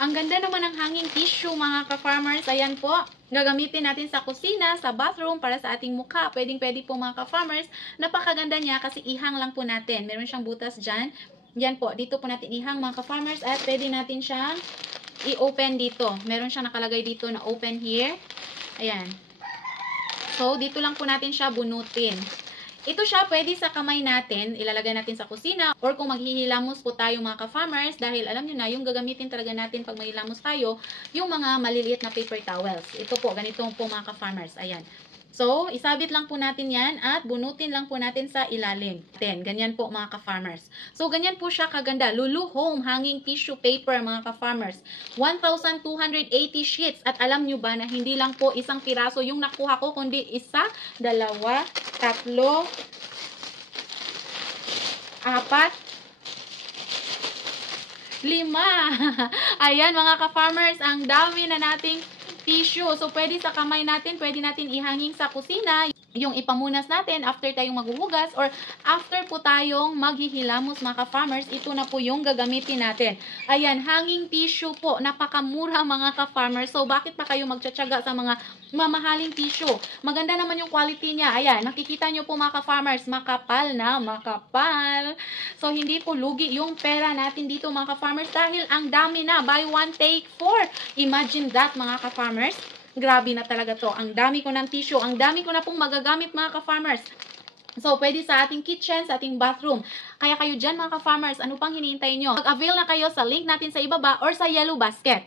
Ang ganda naman ng hanging tissue mga ka-farmers. Ayan po. Gagamitin natin sa kusina, sa bathroom, para sa ating mukha. Pwedeng-pwede po mga ka-farmers. Napakaganda niya kasi ihang lang po natin. Meron siyang butas dyan. Yan po. Dito po natin ihang mga ka-farmers. At pwede natin siyang i-open dito. Meron siyang nakalagay dito na open here. Ayan. So, dito lang po natin siya bunutin. Ito siya pwede sa kamay natin, ilalagay natin sa kusina, or kung maghihilamos po tayo mga ka-farmers, dahil alam nyo na, yung gagamitin talaga natin pag maghihilamos tayo, yung mga maliliit na paper towels. Ito po, ganito po mga ka-farmers. Ayan. So, isabit lang po natin yan at bunutin lang po natin sa ilalim. Ganyan po mga ka-farmers. So, ganyan po siya kaganda. Lulu Home Hanging Tissue Paper mga ka-farmers. 1,280 sheets. At alam nyo ba na hindi lang po isang piraso yung nakuha ko, kundi isa, dalawa, tatlo, apat, lima. Ayan mga ka-farmers, ang dami na nating tissue. So, pwede sa kamay natin, pwede natin ihanging sa kusina, yung ipamunas natin after tayong maghuhugas or after po tayong maghihilamos mga ka-farmers, ito na po yung gagamitin natin. Ayan, hanging tissue po. Napakamura mga ka-farmers. So, bakit pa kayo magtsatsaga sa mga mamahaling tissue? Maganda naman yung quality niya. Ayan, nakikita nyo po mga ka-farmers, makapal na, makapal. So, hindi po lugi yung pera natin dito mga ka-farmers dahil ang dami na. Buy one, take four. Imagine that mga ka-farmers. Grabe na talaga to. Ang dami ko ng tissue. Ang dami ko na pong magagamit mga ka-farmers. So, pwede sa ating kitchen, sa ating bathroom. Kaya kayo dyan mga ka-farmers, ano pang hinihintay nyo? Mag-avail na kayo sa link natin sa ibaba or sa yellow basket.